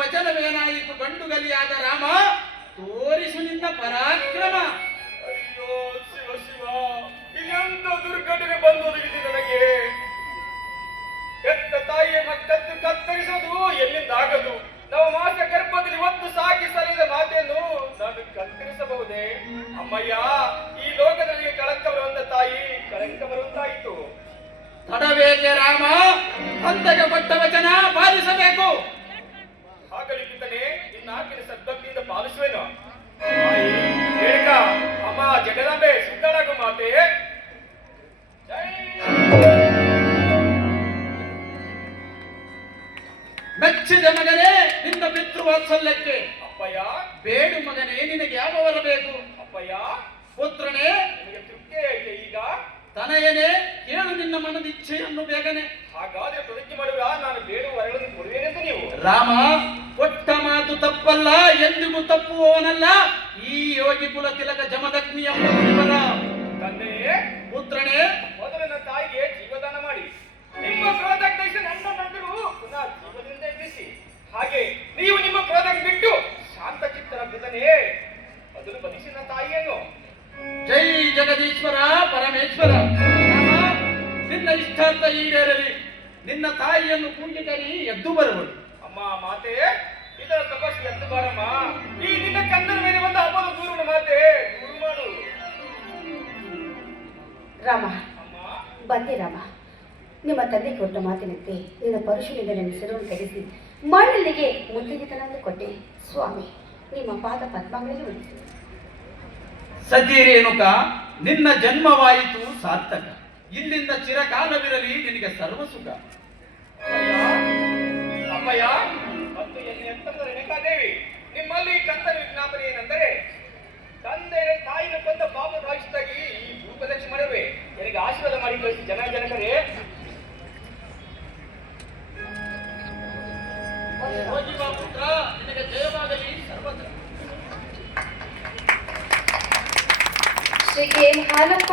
ವಚನವೇನಾಯಿತು ಗಂಡುಗಲಿಯಾದ ರಾಮ? ತೋರಿಸು ನಿನ್ನ ಪರಾಕ್ರಮ. ಅಯ್ಯೋ ಶಿವ ಶಿವ, ಇದೆಂತ ದುರ್ಘಟನೆ ಬಂದು ಒದಗಿದೆ ನನಗೆ. ಹೆತ್ತ ತಾಯಿಯ ಮಕ್ಕತ್ತು ಕತ್ತರಿಸೋದು ಎಲ್ಲಿಂದ ಆಗದು? ನಾವು ಮಾಸ ಗರ್ಭದಲ್ಲಿ ಒತ್ತು ಸಾಕಿ ಸರಿದ ಮಾತೆಯನ್ನು ನಾನು ಕತ್ತರಿಸಬಹುದೇ? ಅಮ್ಮಯ್ಯ, ಈ ಲೋಕದಲ್ಲಿ ಕಳಂಕ ಬರುವಂತ ತಾಯಿ ಕಳಂಕ ಬರುವಂತಾಯಿತು. ತಡಬೇಕೆ ರಾಮ, ತಂದೆಗೆ ಕೊಟ್ಟ ವಚನ ಪಾಲಿಸಬೇಕು. ಹಾಗಲಿ ಪಿತನೆ, ನಿನ್ನ ಆಜ್ಞೆಯ ಸದ್ಭಕ್ತಿಯಿಂದ ಪಾಲಿಸುವೆನು. ತಾಯಿ ರೇಣುಕ, ಅಮ್ಮ ಜಗದಂಬೆ, ಸುಂದರಾಗು ಮಾತೆ. ಜೈ. ಮೆಚ್ಚಿದ ಮಗನೇ ನಿನ್ನ ಪಿತೃವಾತ್ಸಲ್ಯಕ್ಕೆ. ಅಪ್ಪಯ್ಯ. ಬೇಡು ಮಗನೇ, ನಿನಗೆ ಯಾವ ವರ ಬೇಕು? ಅಪ್ಪಯ್ಯ. ಪುತ್ರನೇ, ನಿಮಗೆ ತೃಪ್ತಿ ಐತೆ ಈಗ? ತನಯನೇ, ಕೇಳು ನಿನ್ನ ಮನದ ಇಚ್ಛೆಯನ್ನು ಬೇಗನೆ. ಹಾಗಾದ್ರೆ ಪ್ರತಿಜ್ಞೆ ಮಾಡುವ, ನಾನು ಬೇಡುವ ವರಗಳನ್ನು ಕೊಡುವೇನೆಂದು ನೀವು. ರಾಮ, ಕೊಟ್ಟ ಮಾತು ತಪ್ಪಲ್ಲ, ಎಂದಿಗೂ ತಪ್ಪುವವನಲ್ಲ ಈ ಯೋಗಿ ಕುಲ ತಿಲಕ ಜಮದಗ್ನಿ ಎಂಬ ಮುನಿವರ. ತಂದೆಯೇ, ಪುತ್ರನೇ, ಮೊದಲು ನನ್ನ ತಾಯಿಗೆ ಜೀವದಾನ ಮಾಡಿ ನಿಮ್ಮ ಕ್ರೋಧ ದ್ವೇಷ ನನ್ನ ನಂತರೂ ಪುನಃ ಜೀವದಿಂದ ಎಬ್ಬಿಸಿ. ಹಾಗೆ ನೀವು ನಿಮ್ಮ ಕ್ರೋಧ ಬಿಟ್ಟು ಶಾಂತ ಚಿತ್ತರ ಬಿದ್ದನೇ ಮೊದಲು ಬದಿಸಿದ ತಾಯಿಯನ್ನು. ಜೈ ಜಗದೀಶ್ವರ ಪರಮೇಶ್ವರ. ರಾಮ, ನಿನ್ನ ಇಷ್ಟಾರ್ಥ ಈಡೇರಲಿ. ನಿನ್ನ ತಾಯಿಯನ್ನು ಕೂಗಿ ಕರಿ ಎದ್ದು ಬರುವಳು. ಅಮ್ಮ ಮಾತೆ, ಇದರ ತಪಸ್ಸು ಎದ್ದು ಬಾರಮ್ಮ. ಈ ನಿನ್ನ ಕಂದನ ಮೇಲೆ ಬಂದ ಹಬ್ಬದ ದೂರನ ಮಾತೆ ದೂರು ಮಾಡು. ರಾಮ, ಅಮ್ಮ ಬಂದೆ ರಾಮ. ನಿಮ್ಮ ತಂದೆ ಕೊಟ್ಟ ಮಾತಿನಂತೆ ನಿನ್ನ ಪರಶುವಿನಿಂದ ನನ್ನ ಹೆಸರನ್ನು ತೆಗೆಸಿ ಮಣ್ಣಲ್ಲಿಗೆ ಮುದ್ದಿಗೆತನನ್ನು ಕೊಟ್ಟೆ. ಸ್ವಾಮಿ, ನಿಮ್ಮ ಪಾದ ಪದ್ಮಗಳಿಗೆ ಉಳಿಸಿ. ಸತಿ ರೇಣುಕ, ನಿನ್ನ ಜನ್ಮವಾಯಿತು ಸಾರ್ಥಕ. ಇಲ್ಲಿಂದ ಚಿರಕಾಲವಿರಲಿ ನಿನಗೆ ಸರ್ವಸುಖ. ಅಮ್ಮಯ್ಯ ಮತ್ತು ಎಲ್ಲಿ ಎಂತಂದರೆ ರೇಣುಕಾದೇವಿ, ನಿಮ್ಮಲ್ಲಿ ಕಂದನ ವಿಜ್ಞಾಪನೆ ಏನೆಂದರೆ, ತಂದೆ ತಾಯಿನ ಕೊಂದ ಪಾಪ ಭಾವಿಸಿದಾಗಿ ಈ ಭೂಪದಕ್ಷೆ ಮಾಡಿರುವೆ. ನನಗೆ ಆಶೀರ್ವಾದ ಮಾಡಿ ಕಳಿಸಿ ಜನಕರೇ. ಹೋಗಿ ಬಾ ಪುತ್ರ, ನಿನಗೆ ಜಯವಾಗಲಿ ಸರ್ವತ್ರ. ಶ್ರೀ ಕೆ. ಹಾಲಪ್ಪ